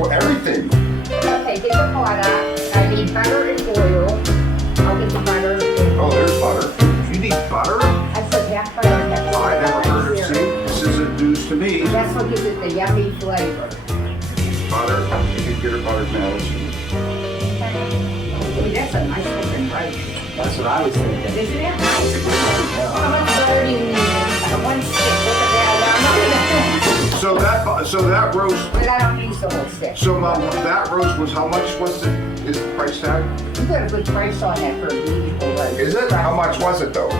Well, everything. Okay, get the pot out. I need butter and oil. I'll get the butter. Oh, there's butter. You need butter? I said half butter and half oil. I never heard of. See, this isn't news to me. That's what gives it the yummy flavor. Butter. You can get her butter now. Ooh, that's a nice looking rice. That's what I was thinking. Isn't it nice? How much butter do you need? One stick. Look at that. So that roast. But I don't use the whole stick. So Mom, that roast was how much was it? Is the price tag? You put a good price on that for a beautiful roast. Is it? How much was it though?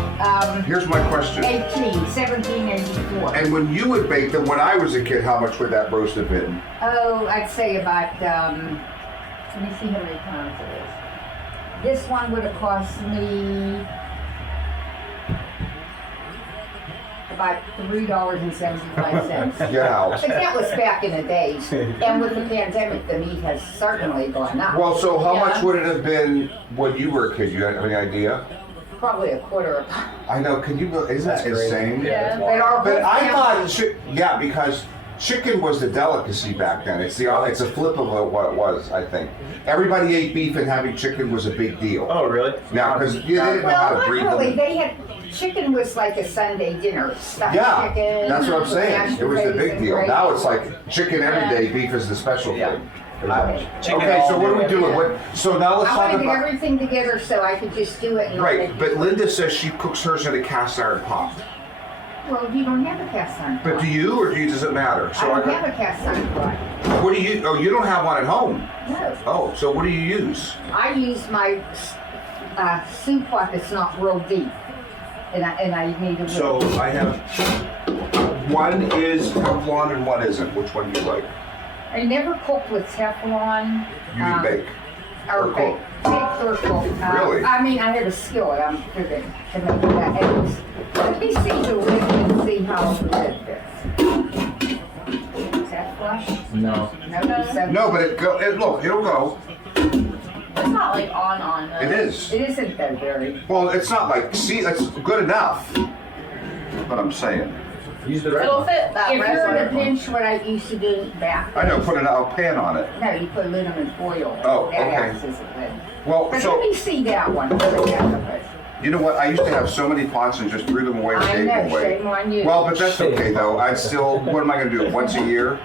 Here's my question. 1784. And when you would bake them, when I was a kid, how much would that roast have been? Oh, I'd say about, let me see how many pounds it is. This one would have cost me about $3.75. Yeah. But that was back in the days. And with the pandemic, the meat has certainly gone up. Well, so how much would it have been when you were a kid? You have any idea? Probably a quarter of. I know. Can you? Isn't that insane? Yeah. But I thought, because chicken was the delicacy back then. It's a flip of what it was. I think everybody ate beef, and having chicken was a big deal. Oh, really? Now, because they didn't know how to breed really. them. They had chicken was like a Sunday dinner. Stuffed chicken. That's what I'm saying. It was the big deal. Now it's like chicken every day. Beef is the special thing. Okay, so what are we doing? So now let's I talk want to get about. everything together so I could just do it. And Right, but Linda says she cooks hers in a cast iron pot. Well, you don't have a cast iron pot. But do you, or does it matter? I don't have a cast iron pot. What do you? Oh, you don't have one at home. No. Oh, so what do you use? I use my soup pot that's not real deep, and I need a. So I have one is Teflon and one isn't. Which one do you like? I never cooked with Teflon. You can bake. Or bake. Baked or cooked. Really? I mean, I have a skillet. I'm cooking to make that eggs. Let me see the lid and see how the lid fits. Is that flush? No. No. No, but look, it'll go. It's not like on though. It is. It isn't that very. Well, it's not like, see, that's good enough. But I'm saying. Use the red It'll one. fit that If you're in a rest. pinch, what I used to do back. I know, put a pan on it. No, you put aluminum foil. Oh, That okay. acts as a lid. Well, But so, let me see that one. What the heck of it. you know what? I used to have so many pots and just threw them away and I gave them know, away. shame on you. Well, but that's okay though. I'd still, what am I gonna do, once a year?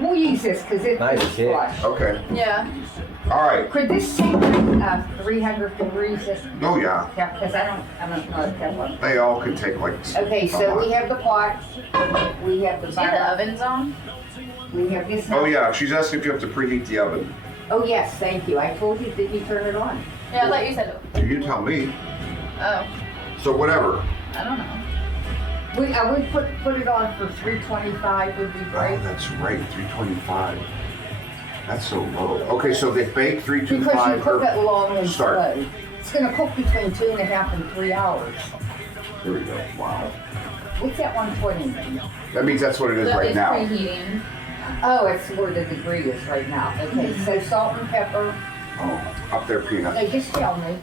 We'll use this because it's Nice kid. flush. Okay, Yeah. all right. Could this take like 300 degrees? Oh, yeah. Yeah, because I don't know if that one. They all could take like. Okay, so we have the pot, we have the Do you have the butter, ovens on? we have this. Oh, yeah, she's asking if you have to preheat the oven. Oh, yes, thank you. I told you, did you turn it on? Yeah, I thought you said it. You tell me. Oh, So whatever. I don't know. I would put it on for 325 would be Oh, great. that's right, 325. That's so low. Okay, so they bake Because 325. you cook it long and Start. slow. It's gonna cook between 2.5 and 3 hours. Here we go, wow. What's that 120? That means that's what it is So right it's now. preheating. Oh, it's where the degree is right now. Okay, so salt and pepper. Oh, up there, Peanut. No, just tell me.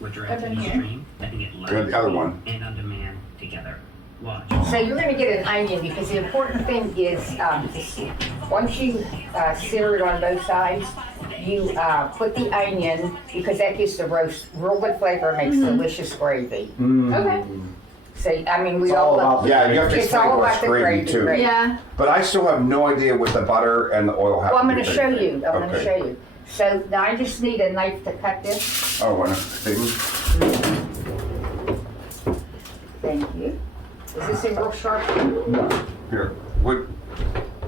We're Up in directing the here. stream, letting it And the other one. and on demand together. Watch. So you're going to get an onion because the important thing is once you sear it on both sides, you put the onion because that gives the roast real good flavor and makes delicious gravy. Okay. So I mean we It's all all about love. the Yeah, you have to It's explain all what's about the gravy gravy, too. right? Yeah. But I still have no idea what the butter and the oil have Well, I'm to going do. to show you. I'm going to Okay. show you. So now I just need a knife to cut this. Oh, one thing. Thank you. Is this a real sharp? Here. What?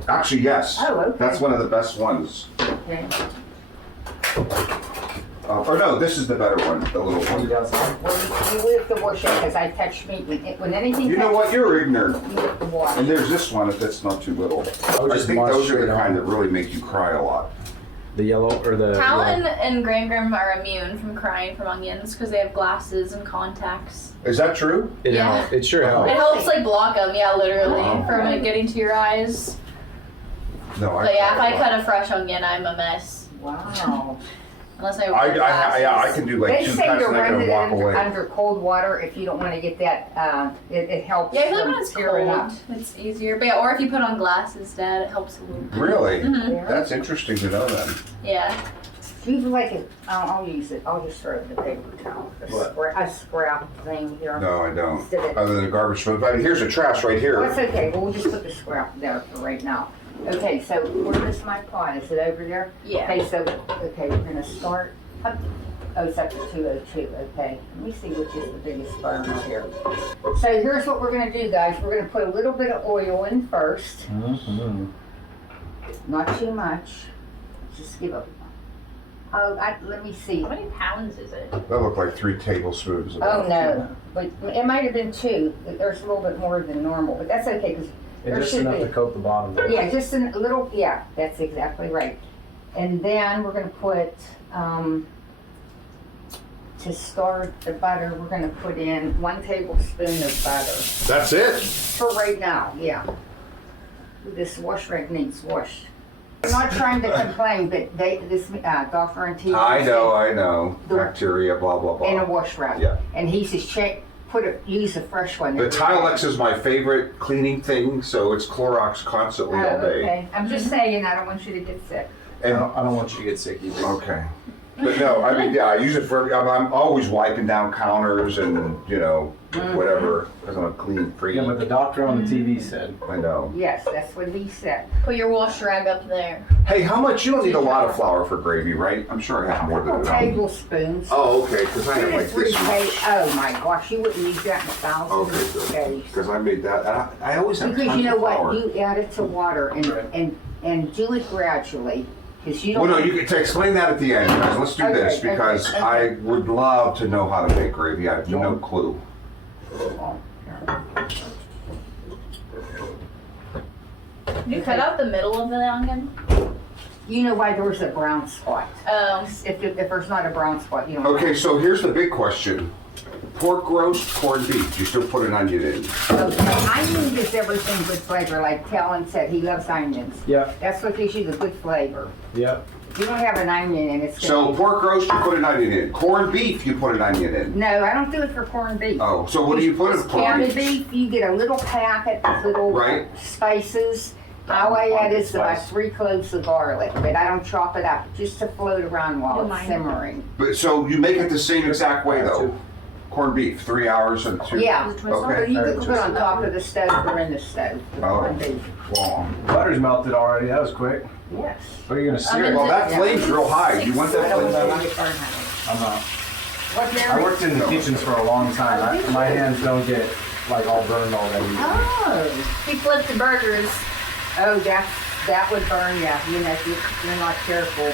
Actually, yes. Oh, okay. That's one of the best ones. Okay. Or no, this is the better one, the little You one. got some? Well, you have to wash it because I touch meat. When anything You know touches what? You're ignorant. you have to wash. And there's this one if that's not too little. Oh, I just think one those are straight the kind on. that really make you cry a lot. The yellow or the. Talon and Gram are immune from crying from onions because they have glasses and contacts. Is that true? It, Yeah. It sure It helps. helps like block them, yeah, literally, Oh. from it getting to your eyes. No, I. But yeah, if cry I a lot. cut a fresh onion, I'm a mess. Wow. Unless I I wear glasses. can do like They 2 say cuts to and I run can it walk away. under cold water if you don't want to get that, it helps. Yeah, I feel like from when it's tearing cold, up. it's easier. But yeah, or if you put on glasses, Dad, it helps a little. Really? Mhm. That's interesting to know then. Yeah. You like it, I'll use it, I'll just throw it in the paper towel. A scrap thing here. No, I don't. Instead of- Other than the garbage. But here's the trash right Well, it's here. okay, we'll just put the scrap there for right now. Okay, so where is my pot? Is it over there? Yeah. Okay, so, okay, we're gonna start up. Oh, it's up to 202, okay. Let me see which is the biggest burner here. So here's what we're gonna do, guys. We're gonna put a little bit of oil in first. Mm-hmm. Not too much. Just give a, let me see. How many pounds is it? That looked like 3 tablespoons. Oh, no, but it might have been 2. There's a little bit more than normal, but that's okay, because there Just should enough be. to coat the bottom. Yeah, just a little, yeah, that's exactly right. And then we're gonna put, to start the butter, we're gonna put in 1 tablespoon of butter. That's it? For right now, yeah. This wash rag needs washed. I'm not trying to complain, but Dr. and T. I know. Bacteria, blah, blah, In a blah. wash rag. Yeah. And he says, use a fresh one. The Tilex is my favorite cleaning thing, so it's Clorox constantly all Oh, day. okay. I'm just saying, I don't want you to get sick. I And don't want you to get sick either. okay. But no, I mean, yeah, I use it for, I'm always wiping down counters and, whatever, because I'm a clean freak. Yeah, but the doctor on the TV said. I know. Yes, that's what he said. Put your wash rag up there. Hey, how much? You don't need a lot of flour for gravy, right? I'm sure I have more than Couple enough. tablespoons. Oh, okay, because I have like this much. Oh my gosh, you wouldn't use that in thousands Okay, of good. days. Because I made that, and I always have Because tons you know of what, flour. you add it to water Right. and do it gradually, because you don't. Well, no, you can explain that at the end, guys. Let's do this, Okay, because okay. I would love to know how to make gravy. I have no clue. You cut out the middle of the onion. You know why there's a brown spot. If there's not a brown spot, you don't. Okay, so here's the big question. Pork roast, corned beef. You still put an onion in. Okay, onion gives everything good flavor, like Talon said, he loves onions. Yep. That's what gives you the good flavor. Yep. If you don't have an onion in it, it's So gonna pork roast, you put an onion in. Corned beef, you put an onion in. be. No, I don't do it for corned beef. Oh, so what do you put in corned Corned beef? beef, you get a little packet of little Right. spices. All I add is about 3 cloves of garlic, but I don't chop it up, just to float around while Don't it's mind. simmering. But so you make it the same exact way though. Corned beef, 3 hours and 2. Yeah, Okay. you could put it on top of the stove or in the stove, the Oh. corned beef. Well, Butter's melted already. That was quick. Yes. What are you gonna sear it? well, that Yeah. flame's real high. You want I that don't flame want that you to high? get burned, honey. I'm not. What, I Mary? worked in the kitchens for a long time. My hands don't get like all burned already. Oh, He flipped the burgers. oh, that would burn you, if you're not careful.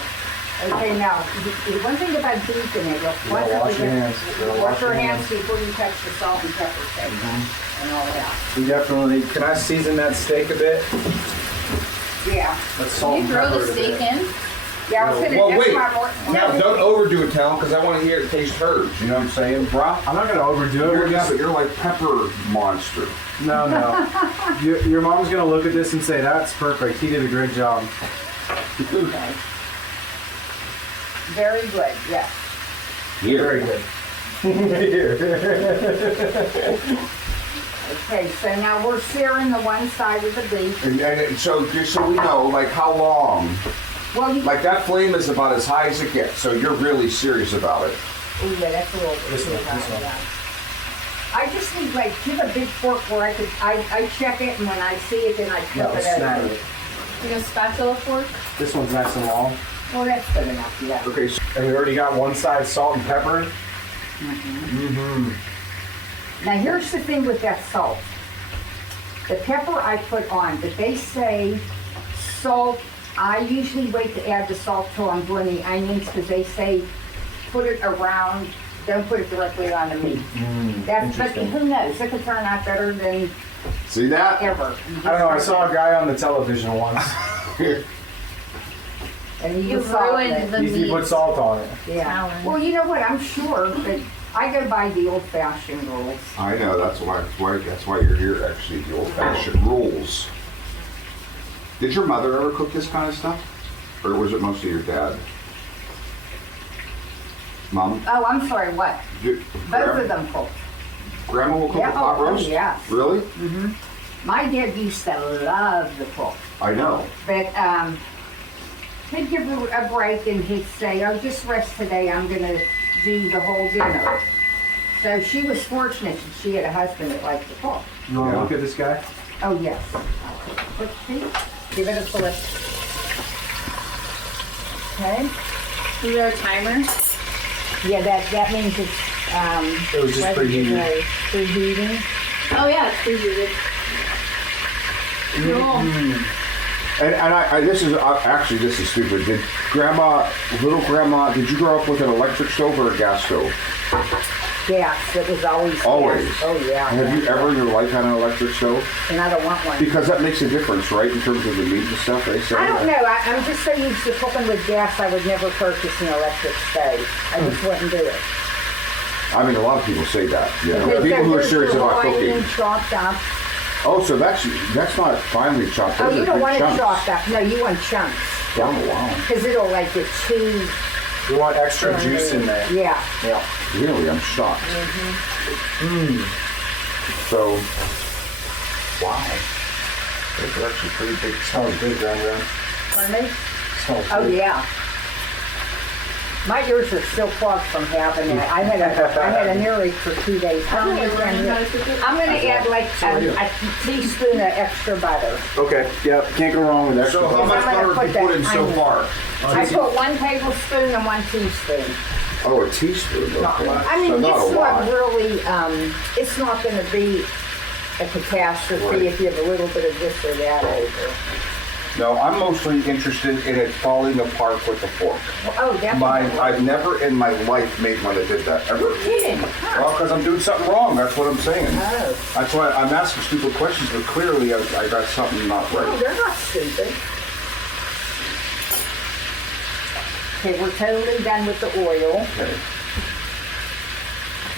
Okay, now, the one thing about beef in it, You gotta wash your hands. You gotta wash your hands before you touch the salt and pepper thing and all that. We definitely. Can I season that steak a bit? Yeah, Let's salt You and throw pepper the it a steak bit. in. yeah, I was gonna, Well, that's wait. my more. Now, don't overdo it, Talon, because I want to hear it taste hers. You know what I'm saying, brah? I'm not gonna overdo it. We're just, You're like pepper monster. no. Your mom's gonna look at this and say, "That's perfect. He did a great job." Okay. Very good, yes. Very good. Okay, so now we're searing the one side of the beef. And so, just so we know, like how long? Well, you, Like that flame is about as high as it gets, so you're really serious about it. oh yeah, that's a little bit This too one, high, this one. yeah. I just need like, give a big fork where I check it, and when I see it, then I No, flip it snag over. it. You know, spatula fork. This one's nice and long. Well, that's good enough, yeah. Okay, so And we already got one side salt and pepper. Now here's the thing with that salt. The pepper I put on, but they say salt, I usually wait to add the salt till I'm doing the onions, because they say put it around, don't put it directly on the meat. That's, but interesting. who knows, it could turn out better than see that? ever. I don't know. I saw a guy on the television once. And you You've salt ruined it. the He put meat. salt on it. Yeah. Talon. Well, you know what, I'm sure, but I go by the old-fashioned rules. I know, that's why you're here, actually, the old-fashioned rules. Did your mother ever cook this kind of stuff? Or was it mostly your dad? Mom? Oh, I'm sorry, what? Both of them cook. Grandma will cook Yeah, a pot oh, roast? yes. Really? My dad used to love the cook. I know. But he'd give her a break and he'd say, oh, just rest today. I'm going to do the whole dinner. So she was fortunate that she had a husband that liked to cook. You want to Yeah. look at this guy? Oh, yes. Let's see. Give it a flip. Okay. Is there a timer? Yeah, that means it's It was just ready to preheating. go. Preheating. Oh yeah, it's preheated. Cool. And this is stupid. Did little grandma, did you grow up with an electric stove or a gas stove? Gas. It was always gas. Always. Oh, yeah. Have you ever in your life had an electric stove? And I don't want one. Because that makes a difference, right, in terms of the meat and stuff, they say? I don't know. I'm just so used to cooking with gas, I would never purchase an electric stove. I just wouldn't do it. I mean, a lot of people say that. You know? Because People who are there's serious the about cooking. onion chopped up. Oh, so that's not finely chopped. Oh, Those you are don't big want it chunks. chopped up. No, you want chunks. Oh, wow. Because it'll like get too. You want extra juice in there. Yeah. Yeah. Really, I'm shocked. So, wow. Those are actually pretty big. Smells good, Grandma. Pardon me? Smells Oh, good. yeah. My ears are still clogged from having it. I had a earache for 2 days. Oh, you're learning how to cook it? I'm going to add like a teaspoon of extra butter. Okay, yeah, can't go wrong with extra. So how Yes, much I'm gonna butter have you put put in that so onion. far? I put 1 tablespoon and 1 teaspoon. Oh, a teaspoon. Okay. I mean, so not it's a lot. not really, it's not going to be a catastrophe Right. if you have a little bit of this or that over. No, I'm mostly interested in it falling apart with the fork. Oh, definitely. I've never in my life made one that did that ever. You're kidding. Huh. Well, because I'm doing something wrong. That's what I'm saying. Oh. That's why I'm asking stupid questions, but clearly I got something not Oh, right. they're not stupid. Okay, we're totally done with the oil. Okay.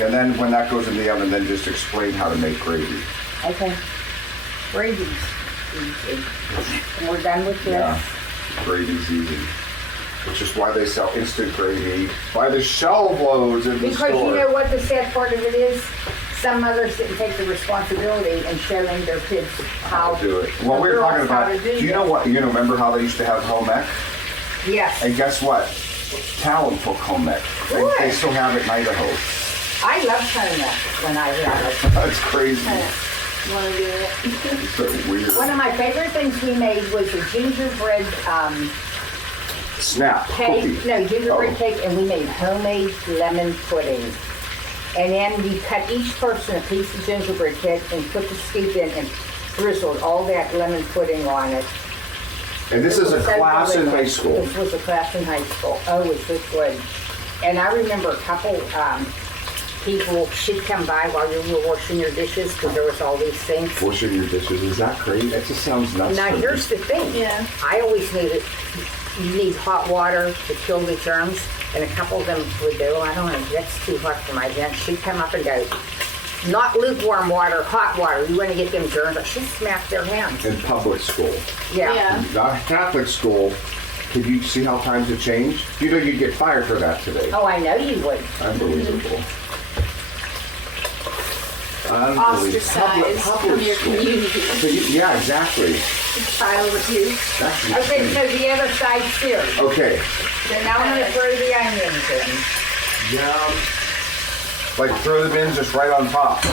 And then when that goes in the oven, then just explain how to make gravy. Okay. Gravy's easy. And we're done with this. Yeah. Gravy's easy. Which is why they sell instant gravy by the shelf loads in the Because store. you know what the sad part of it is? Some mothers didn't take the responsibility in showing their kids how I'll do it. Well, we were girls talking how about, to do you this. know what, remember how they used to have home ec? Yes. And guess what? Talon took home ec. They Really? still have it in Idaho. I love Kona when I had it. That's crazy. You want to do it? It's so weird. One of my favorite things we made was a gingerbread Snap. cake. Cookie. No, gingerbread Oh. cake, and we made homemade lemon pudding. And then we cut each person a piece of gingerbread cake and put the scoop in and drizzled all that lemon pudding on it. And this is a It was so class in high delicious. school. This was a class in high school. Oh, it was so good. And I remember a couple people should come by while you were washing your dishes because there was all these things. Washing your dishes, is that crazy? That just sounds nuts. Now to me. here's the thing. Yeah. I always knew that you need hot water to kill the germs, and a couple of them would go, I don't know, that's too hot for my vent. She'd come up and go, not lukewarm water, hot water. You want to get them germs? She'd smack their hands. In public school. Yeah. Yeah. Not Catholic school. Could you see how times have changed? You know you'd get fired for that today. Oh, I know you would. Unbelievable. Ostracized from your school. community. So yeah, exactly. Child abuse. That's Okay, insane. so the other side's here. Okay. So now I'm going to throw the onions in. Yeah. Like throw them in just right on top.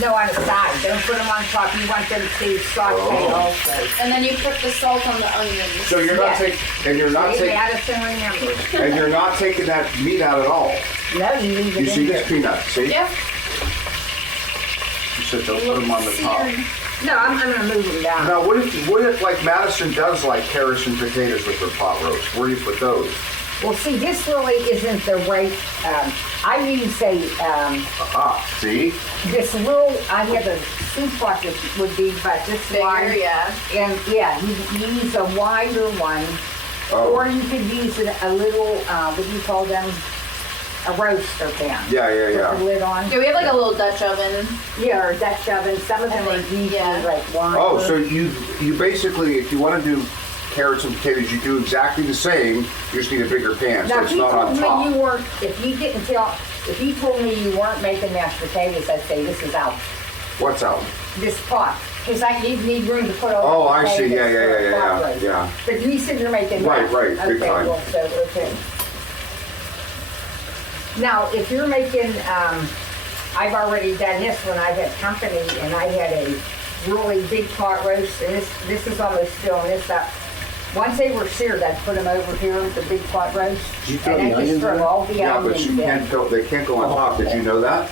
No, on the side. Don't put them on top. You want them to saute Oh. also. And then you put the salt on the onions. So you're not Yes. taking, and you're not See, taking, Madison remembers. and you're not taking that meat out at all. No, you leave it You in see here. this peanut? See? Yep. You said don't put them on the top. No, I'm going to move them down. Now, what if like Madison does like carrots and potatoes with her pot roast? Where do you put those? Well, see, this really isn't the right. I use See? this little. I have a soup pot that would be about this Bigger, wide. yeah. And yeah, you use a wider one, or Oh. you could use a little. What do you call them? A roaster pan. Yeah, yeah, Put yeah. the lid on. Yeah, we have like a little Dutch oven. Yeah, or Dutch oven. Some of them I are think, usually yeah. like wider. Oh, so you basically, if you want to do carrots and potatoes, you do exactly the same. You just need a bigger pan, so Now, it's if you not on told me top. you weren't, if you told me you weren't making mashed potatoes, I'd say this is out. What's out? This pot, because you need room to put all Oh, the I see. potatoes Yeah, for a pot roast. yeah. But you said you're making Right, that. right, big Okay, time. well, so, okay. Now, if you're making, I've already done this when I had company, and I had a really big pot roast, and this is almost filling this up. Once they were seared, I'd put them over here, the big pot roast, You throw and the I just onions throw in? all the Yeah, but onions you in. can't go. They can't go on top. Did you know that?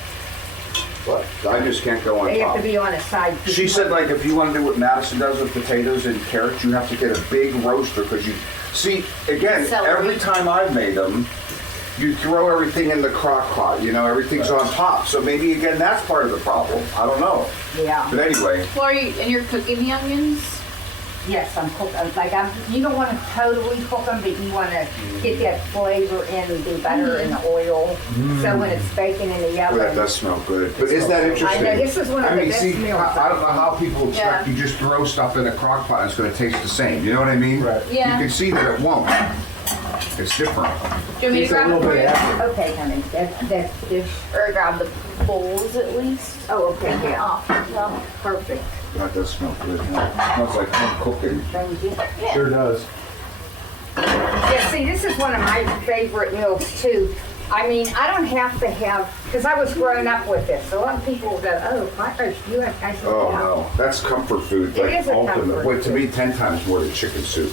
What? I just can't go on They have top. to be on a side. She said, like, if you want to do what Madison does with potatoes and carrots, you have to get a big roaster because you see. Again, Celery. every time I've made them, you throw everything in the crock pot. You know, everything's on top. So maybe again, that's part of the problem. I don't know. Yeah. But anyway, Well, and you're cooking the onions? Yes, I'm cooking. You don't want to totally cook them, but you want to get that flavor in the butter and the oil. So when it's baking in the well, that oven. does smell good. But isn't that interesting? I know, this is one of I the mean, best see, meals. I don't know how people expect Yeah. you just throw stuff in a crock pot and it's going to taste the same. You know what I mean? Right. Yeah. You can see that it won't. It's different. Do you want me to It's a grab little it for bit you? after. Okay, honey, that's dish. Or grab the bowls at least? Oh, okay, yeah, Oh, well, perfect. That does smell good. It smells like home cooking. Thank you. Sure does. Yeah, see, this is one of my favorite meals too. I mean, I don't have to have, because I was growing up with this. A lot of people go, oh, pot roast, you have, I said, Oh yeah. no, that's comfort food. It Like is a ultimate. comfort Wait, to me, 10 times more than chicken soup.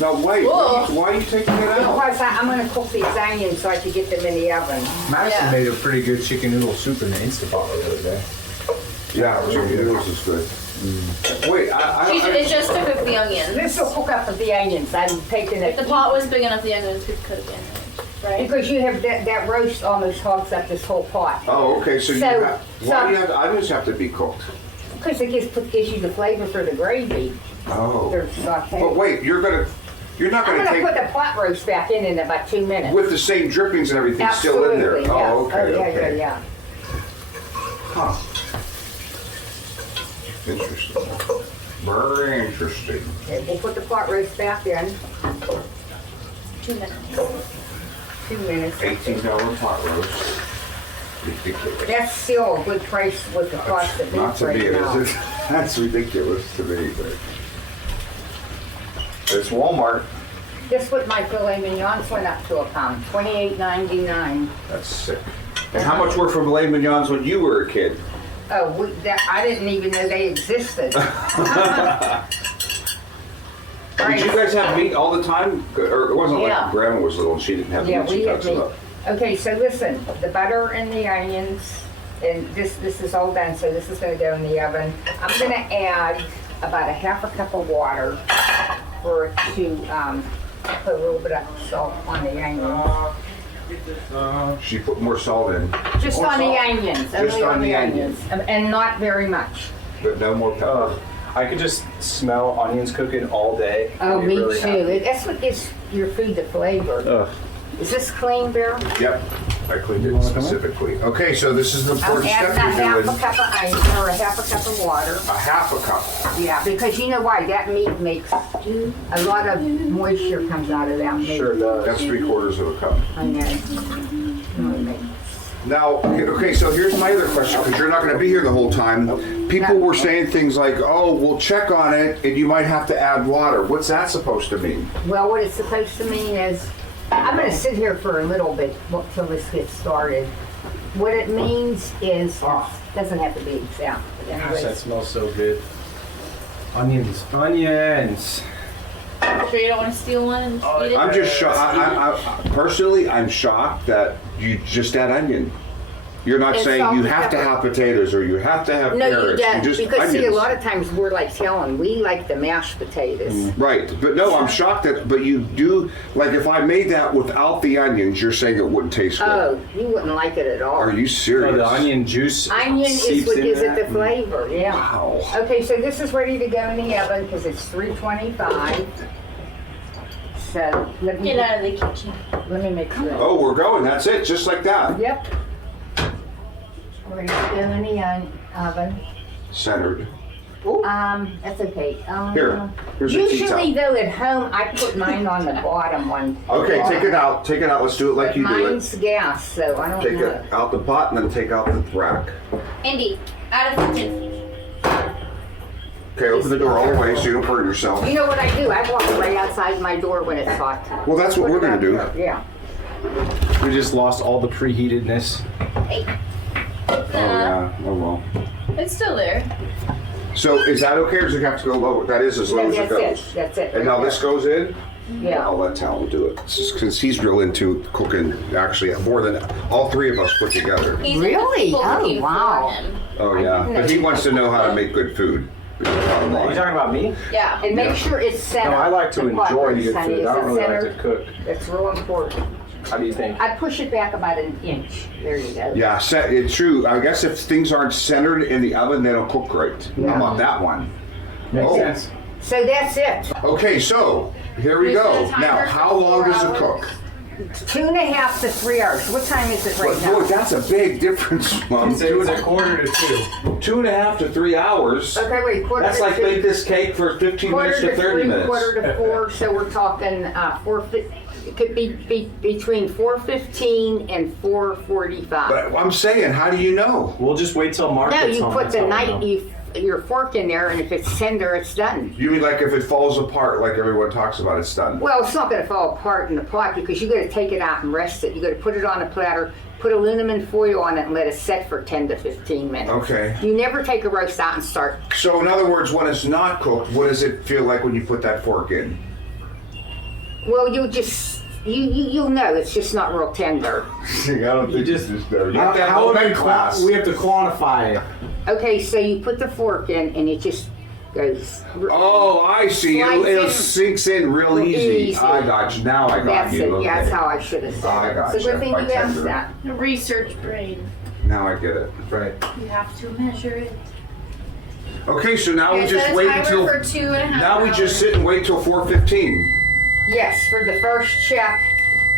Now wait, Whoa. why are you taking it out? Because I'm going to cook these onions so I can get them in the oven. Madison Yeah. made a pretty good chicken noodle soup in the Instapot the other day. Yeah, chicken noodles is good. Wait, it's just to cook the onions. This will cook up with the onions. I'm taking If it. the pot was big enough, the onions could cook in it, right? Because you have that roast almost hogs up this whole pot. Oh, okay. So, you So- have. Why do you have onions have to be cooked? Because it gives you the flavor for the gravy. Oh. They're sauteed. But wait, you're not I'm gonna going to take put the pot roast back in about 2 minutes. with the same drippings and everything still in there. Absolutely, yeah. Oh, okay, yeah, okay. yeah. Huh. Interesting. Very interesting. Okay, we'll put the pot roast back in. 2 minutes. 2 minutes. $18 pot roast. Ridiculous. That's still a good price with the cost of Not beef to me, right now. is it? That's ridiculous to me, but it's Walmart. Just what my filet mignons went up to a pound, $28.99. That's sick. And how much were for filet mignons when you were a kid? Oh, I didn't even know they existed. Did you guys have meat all the time? Or it wasn't Yeah. like Grandma was little and she didn't have Yeah, meat, she we had cuts it meat. up. Okay, so listen, the butter and the onions, and this is all done, so this is gonna go in the oven. I'm gonna add about a half a cup of water to put a little bit of salt on the onions. She put more salt in. Just More on the salt? onions, Just only on the onions. and not very much. But no more pepper. I could just smell onions cooking all day. Oh, I'd be me really too. happy. That's what gives your food the flavor. Ugh. Is this clean, Bear? Yep, I cleaned You it wanna come in? specifically. Okay, so this is the I'm important adding step a you're half a doing. cup of onion, or a half a cup of water. A half a cup. Yeah, because you know why? That meat makes a lot of moisture comes out of that meat. Sure does. That's 3/4 of a cup. I know. Now, okay, so here's my other question, because you're not going to be here the whole time. People were saying things like, oh, we'll check on it, and you might have to add water. What's that supposed to mean? Well, what it's supposed to mean is, I'm going to sit here for a little bit till this gets started. What it means is, doesn't have to be exact. but Gosh, anyways. that smells so good. Onions. Onions. Sure you don't want to steal one and eat it? I'm just shocked. Personally, I'm shocked that you just add onion. You're not And saying salt you and have to pepper. have potatoes or you have to have No, you carrots. don't, just because see, a onions. lot of times we're like telling, we like the mashed potatoes. Right, but no, I'm shocked that, but you do, like if I made that without the onions, you're saying it wouldn't taste good. Oh, you wouldn't like it at all. Are you serious? Oh, the onion juice Onion is seeps what into gives it that. the flavor, yeah. Wow. Okay, so this is ready to go in the oven because it's 325. So let me Get out of the kitchen. make sure. Oh, we're going, that's it, just like that. Yep. Ready to go in the oven. Centered. That's okay. Here, here's a tea Usually towel. though at home, I put mine on the bottom one. Okay, take it out. Take it out. Let's do it like But you do it. mine's gas, so I don't Take know. it out the pot and then take out the rack. Andy, out of the kitchen. Okay, open the door all the way so you don't burn yourself. You know what I do? I walk right outside my door when it's hot. Well, that's what Put we're it gonna out do. there, Yeah. We just lost all the preheatedness. Oh yeah. Oh well. It's still there. So is that okay, or does it have to go lower? That is as low Yeah, as it that's goes. it. That's it. And now right this goes in. there. I'll Yeah. let Talon do it because he's real into cooking. Actually, more than all three of us put together. He's Really? into Oh, cooking wow. for him. Oh yeah, but he wants to know how to make good food. Bottom Are you line. talking about me? Yeah. And make Yeah. sure it's centered. No, I like to The pot enjoy is good sunny. food. Is I don't it really like centered? to cook. That's real important. How do you think? I push it back about an inch. There you go. Yeah, it's true. I guess if things aren't centered in the oven, they don't cook right. How about that one? Makes Oh. sense. So that's it. Okay, so here we You go. set a timer Now, for how long 4 does it hours. cook? 2.5 to 3 hours. What time is it right Boy, now? that's a big difference, Mom. It's a quarter to 2. 2.5 to 3 hours. Okay, wait. Quarter That's to like 2. bake this cake for 15 minutes Quarter to 30 3, minutes. quarter to 4. So we're talking it could be between 4:15 and 4:45. But I'm saying, how do you know? We'll just wait till Mark No, gets you home. put That's the how we'll knife, know. your fork in there, and if it's tender, it's done. You mean like if it falls apart, like everyone talks about, it's done? Well, it's not going to fall apart in the pot because you got to take it out and rest it. You got to put it on a platter, put aluminum foil on it, and let it set for 10 to 15 minutes. Okay. You never take a roast out and start. So in other words, when it's not cooked, what does it feel like when you put that fork in? Well, you'll know it's just not real tender. I don't You just- there. You How, have to have how would open we class. we have to quantify it. Okay, so you put the fork in, and it just goes. Oh, I see. Slice It in. sinks in real easy. Easy. I got you. Now I got That's you. it. Okay. Yeah, that's how I should have said I it. got It's a you. good thing My you asked tender. that. The research brain. Now I get it. Right. You have to measure it. Okay, so now we Okay, just set a wait timer until. for 2.5 Now we hours. just sit and wait till 4:15. Yes, for the first check,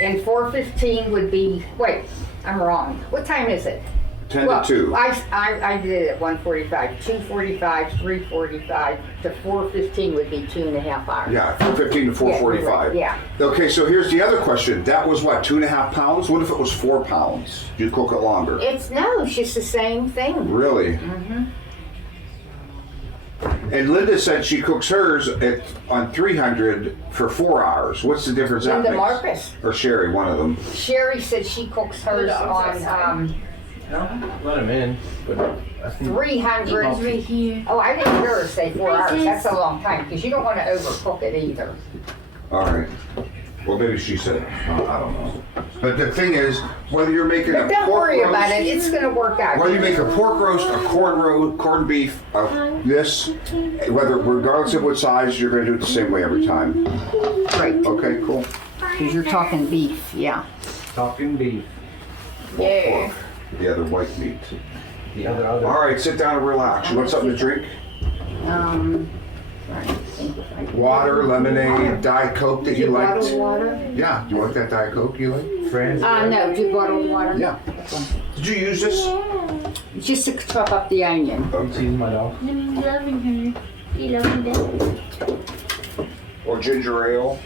and 4:15 would be. Wait, I'm wrong. What time is it? 10 Well, to 2. I did it at 1:45, 2:45, 3:45 to 4:15 would be 2.5 hours. Yeah, 4:15 to 4:45. Yeah. Okay, so here's the other question. That was what, 2.5 pounds? What if it was 4 pounds? You cook it longer. It's just the same thing. Really? Mm-hmm. And Linda said she cooks hers on 300 for 4 hours. What's the difference that Linda makes? Marcus. Or Sherry, one of them. Sherry said she cooks hers dog's on Let him in. But I think 300. It's right here. Oh, I didn't hear her say 4 hours. Princess. That's a long time because you don't want to overcook it either. All right. Well, maybe she said, I don't know. But the thing is, whether you're making But a don't pork worry roast, about it. It's going to work out. whether you make a pork roast, a corned beef, this, whether regardless of what size, you're going to do it the same way every time. Right. Okay, cool. Because you're talking beef, yeah. talking beef. Yeah. The other white meat. The other. All right, sit down and relax. You want something to drink? Water, lemonade, Diet Coke that you liked? Bottled water? Yeah, do you like that Diet Coke you like? Friends. No, do bottled water? Yeah. Did you use this? Just to chop up the onion. She's my dog. I'm loving her. You loving them? Or ginger ale?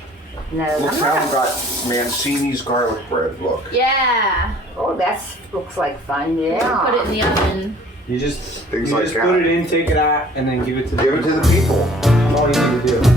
No. Look, Talon got Mancini's garlic bread. Look. Yeah. Oh, that looks like fun, Put it yeah. in the oven. You just Things like that. put it in, take it out, and then give it to the Give it to the people. That's all you need to do.